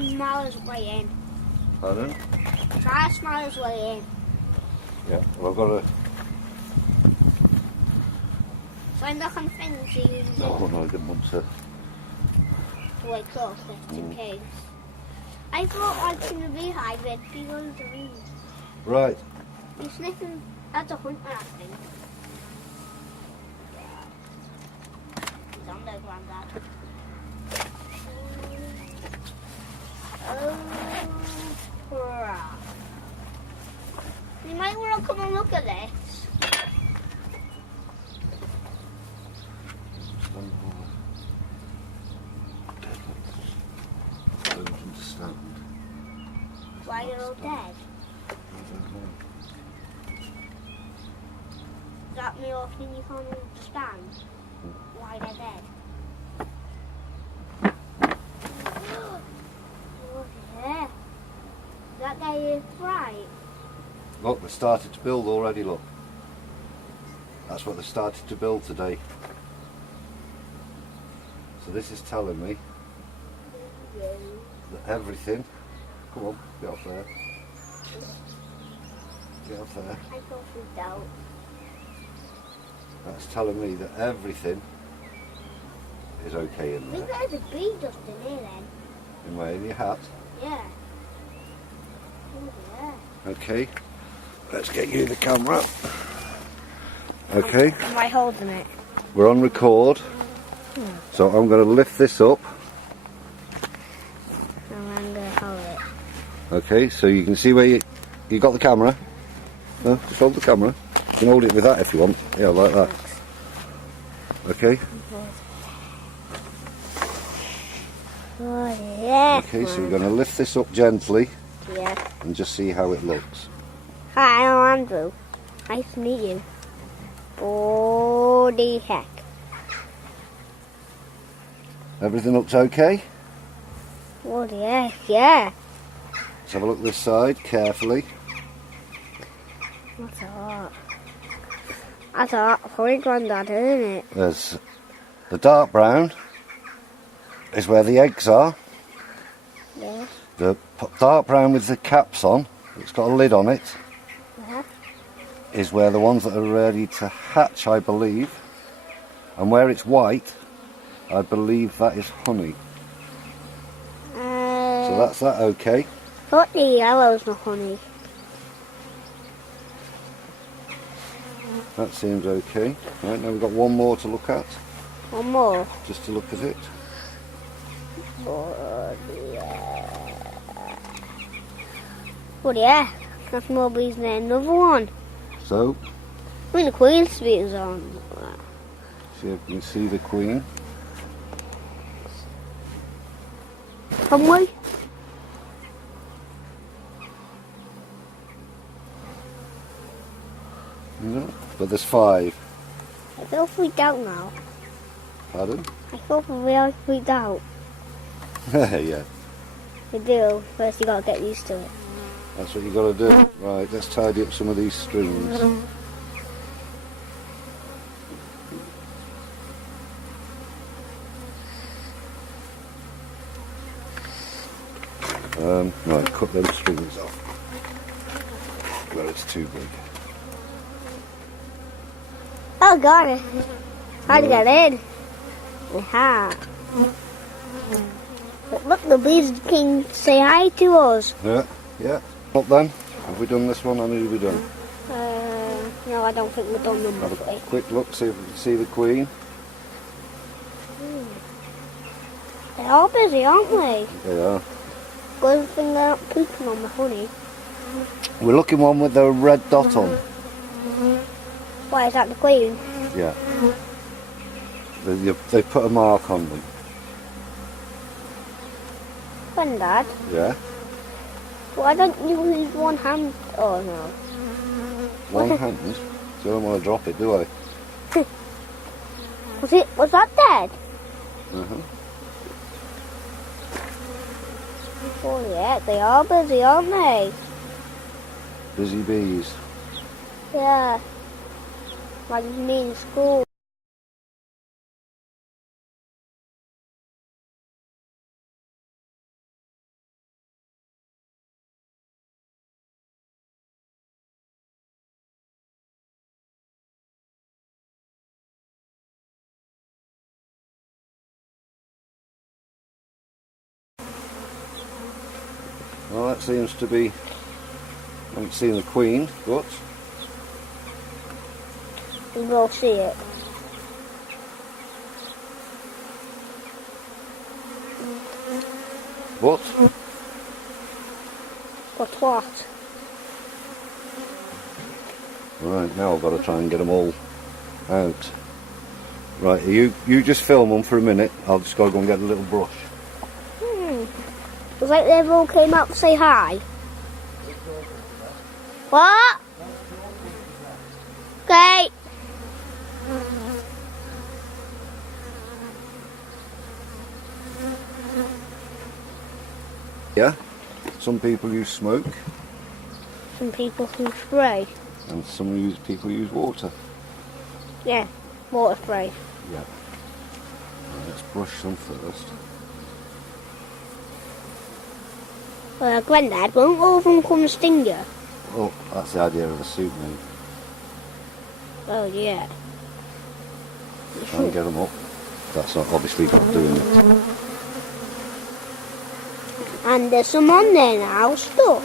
smell his way in. Pardon? Try to smell his way in. Yeah, well I've got to... So I'm not on things he uses No, I didn't want to. to wake up just in case. I thought like in the beehive it'd be on the room. Right. He's sniffing at the hunter, I think. He's on there, Grandad. Oh, crap. You might want to come and look at this. I don't understand. Why they're all dead? I don't know. Does that mean you can't understand why they're dead? Oh, yeah. That guy is right. Look, they started to build already, look. That's what they started to build today. So this is telling me that everything... Come on, get off there. Get off there. I thought we don't. That's telling me that everything is okay in I there. think there's a bee just in here then. In where? In your hat? Yeah. Oh, yeah. Okay. Let's get you the camera. Okay. Am I holding it? We're on record. So I'm going to lift this up. And I'm going to hold it. Okay, so you can see where you got the camera. No, just hold the camera. You can hold it with that if you want. Yeah, like that. Okay. Oh, yeah. Okay, so you're going to lift this up gently Yeah. and just see how it looks. Hi, I'm Andrew. Nice to meet you. Holy heck. Everything looks okay? Oh, yeah. Yeah. Let's have a look this side carefully. What's that? That's a funny Grandad, isn't it? There's the dark brown is where the eggs are. Yeah. The dark brown with the caps on, it's got a lid on it, Yeah. is where the ones that are ready to hatch, I believe. And where it's white, I believe that is honey. So that's that okay. Thought the yellow's not honey. That seems okay. Right, now we've got one more to look at, One more. just to look at it. Oh, yeah. Oh, yeah. That's more bees than another one. So, I mean, the queen's bees on. see if you can see the queen. Can we? No, but there's 5. I feel freaked out now. Pardon? I feel really freaked out. Yeah, You do. First, you gotta get used to it. that's what you got to do. Right, let's tidy up some of these strings. Right, cut them strings off where it's too big. Oh, got it. How'd you get in? Aha. But look, the bees can say hi to us. Yeah, yeah. Up then. Have we done this one? How many have we done? No, I don't think we've done number Have a 3. quick look, see if we can see the queen. They're all busy, aren't they? They are. Good thing they're not pooping on the honey. We're looking one with the red dot on. Why, is that the queen? Yeah. They put a mark on them. Granddad, Yeah. why don't you use one hand? Oh, no. One hand. So I don't want to drop it, do I? Was that dead? Uh-huh. Oh, yeah, they are busy, aren't they? Busy bees. Yeah. What do you mean, school? that seems to be, I haven't seen the queen, but We will see it. But what? right, now I've got to try and get them all out. Right, you just film them for a minute. I'll just go and get a little brush. It's like they've all came out to say hi. What? Okay. Yeah, some people use smoke Some people who spray. and people use water. Yeah, water spray. Yeah. Right, let's brush them first. Well, Grandad, won't all of them come and sting you? Oh, that's the idea of the suit, mate. Oh, yeah. Try and get them up. That's not obviously not doing it. And there's some on there now, stuck.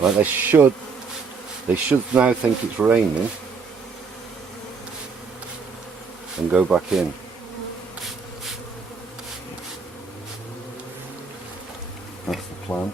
Right, they should now think it's raining and go back in. That's the plan.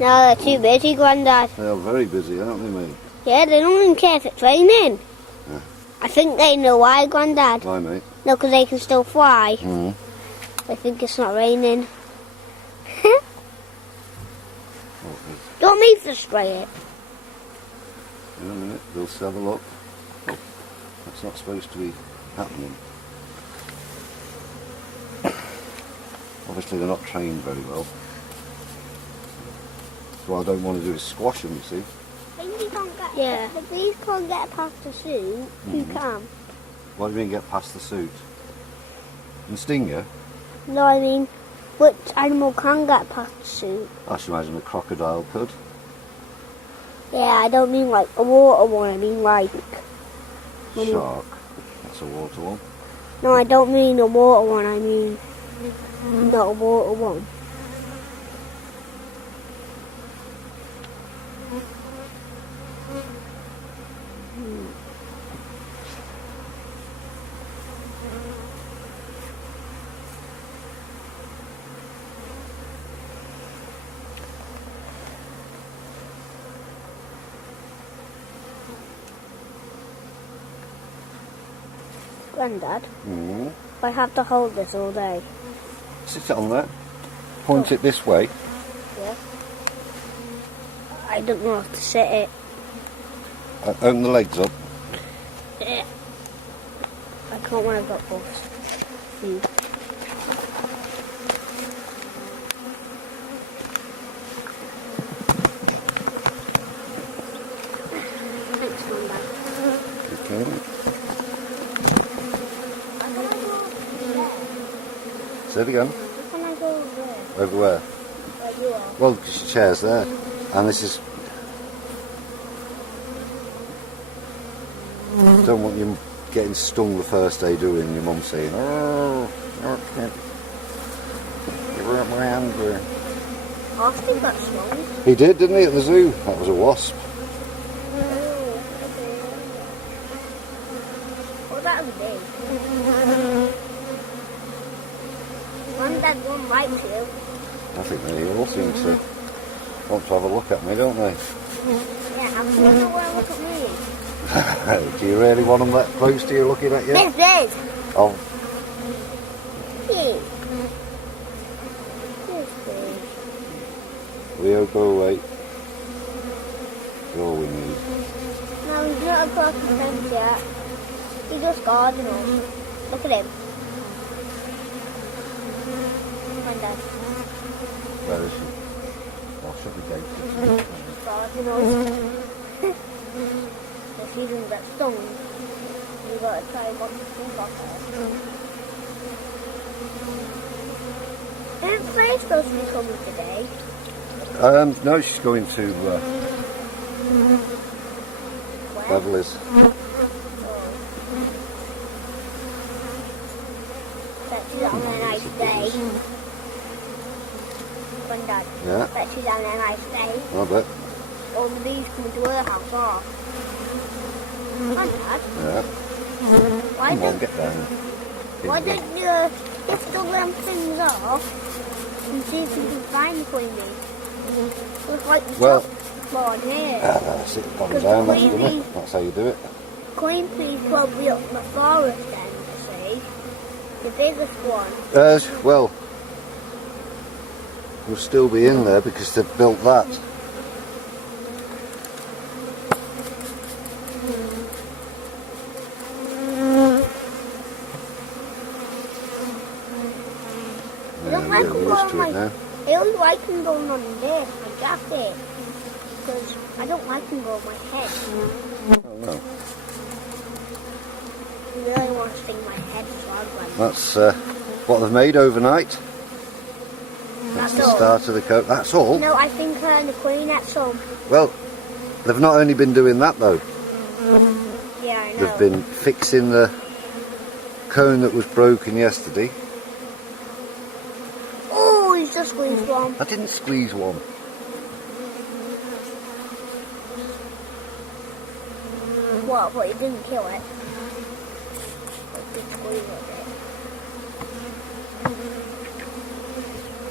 No, they're too busy, Grandad. They are very busy, aren't they, mate? Yeah, they don't even care if it's raining. Yeah. I think they know why, Grandad. Why, mate? No, because they can still fly. Mm. They think it's not raining. Oh, Don't me frustrate it. in a minute, we'll have a look. Oh, that's not supposed to be happening. Obviously they're not trained very well. So what I don't want to do is squash them, you see. Yeah. If these can't get past the suit, who can? What do you mean get past the suit? And sting you? No, I mean, which animal can get past the suit? I should imagine a crocodile could. Yeah, I don't mean like a water one, I mean like... Shark. That's a water one. No, I don't mean a water one, I mean not a water one. Grandad, I have to hold this all day. Sit it on there. Point it this way. Yeah. I don't know how to sit it. Open the legs up. Yeah. I can't when I've got both. Thanks, Grandad. Okay. Say it again. Can I go over there? Over where? Where you are? Well, because your chair's there. And this is... Don't want you getting stung the first day doing your mum saying, oh, okay. You weren't my angry. I think that's wrong. He did, didn't he, at the zoo? That was a wasp. Oh, that was big. Granddad won't like you. I think they all seem to want to have a look at me, don't they? Yeah, I'm going to look at me. Do you really want them that close to you looking at you? This. Oh, Hey. Leo, go away. You're all we need. No, he's not across the fence yet. He's just guarding us. Look at him. Granddad. Where is she? I'll shut the gate. Guarding us. If he doesn't get stung, you got to try what to think of her. Is Faye supposed to be coming today? No, she's going to Beverly's. Granddad. Yeah. Bet she's having a nice day. I bet. All the bees coming to her house are. Granddad, Yeah. why Come on, don't, get down. why don't you lift all them things off and see if you can find the queen bee? Look like the Well- top floor here. That's it, bottom Because down, the that's queen it. That's how you do it. Queen bee's probably up the forest then, you see. The biggest one. Well, we'll still be in there because they've built that. I don't like them Used to it going now. I only like them going on this, my jacket. Because I don't like them going on my head. Oh, no. I really want to sting my head as well, Granddad. That's what they've made overnight. That's That's the all. start of the coat. That's all. No, I think her and the Queen had some. Well, they've not only been doing that though. Yeah, I know. They've been fixing the cone that was broken yesterday. Oh, he's just squeezed one. I didn't squeeze one. What? But he didn't kill it. But he squeezed it.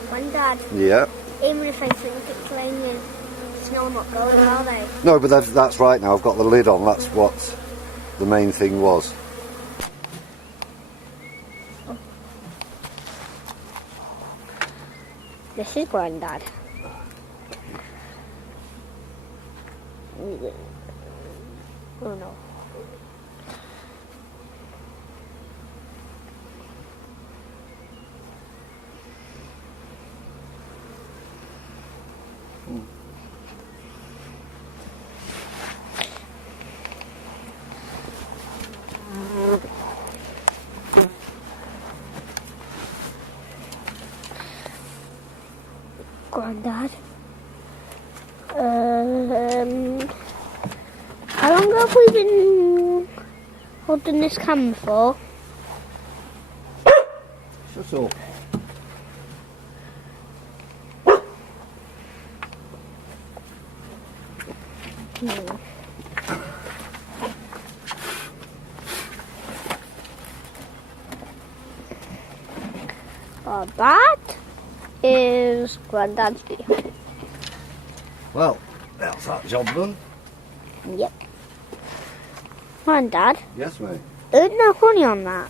Granddad, Yeah. even if I think it's raining, it's not going, are they? No, but that's right now. I've got the lid on. That's what the main thing was. This is Granddad. Oh no. Granddad. How long have we been holding this camera for? Shut up. That is Granddad's view. Well, that's that job done. Yep. Granddad, Yes, mate. there's no honey on that.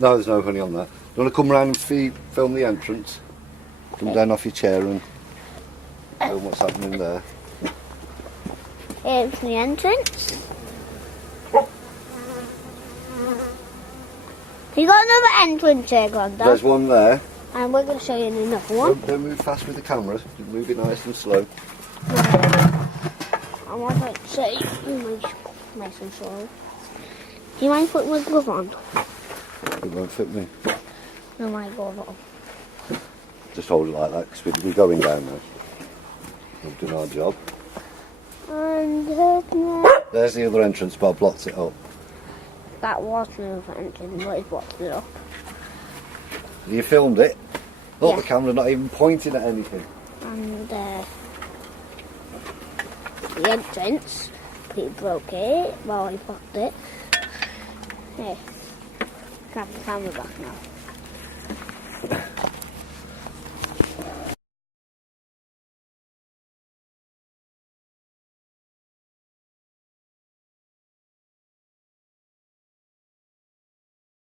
No, there's no honey on there. You want to come round and film the entrance? Come down off your chair and film what's happening there. Here's the entrance. You got another entrance here, Granddad. There's one there. And we're going to show you another one. Don't move fast with the camera. Just move it nice and slow. I want to say, nice and slow. Do you mind putting my glove on? It won't fit me. No, my glove on. Just hold it like that because we're going down now. We've done our job. And There's the other entrance, but I blocked it up. that was another entrance, but it's blocked it up. You filmed it. Look, Yeah. the camera's not even pointing at anything. And the entrance, he broke it while he blocked it. Here, grab the camera back now.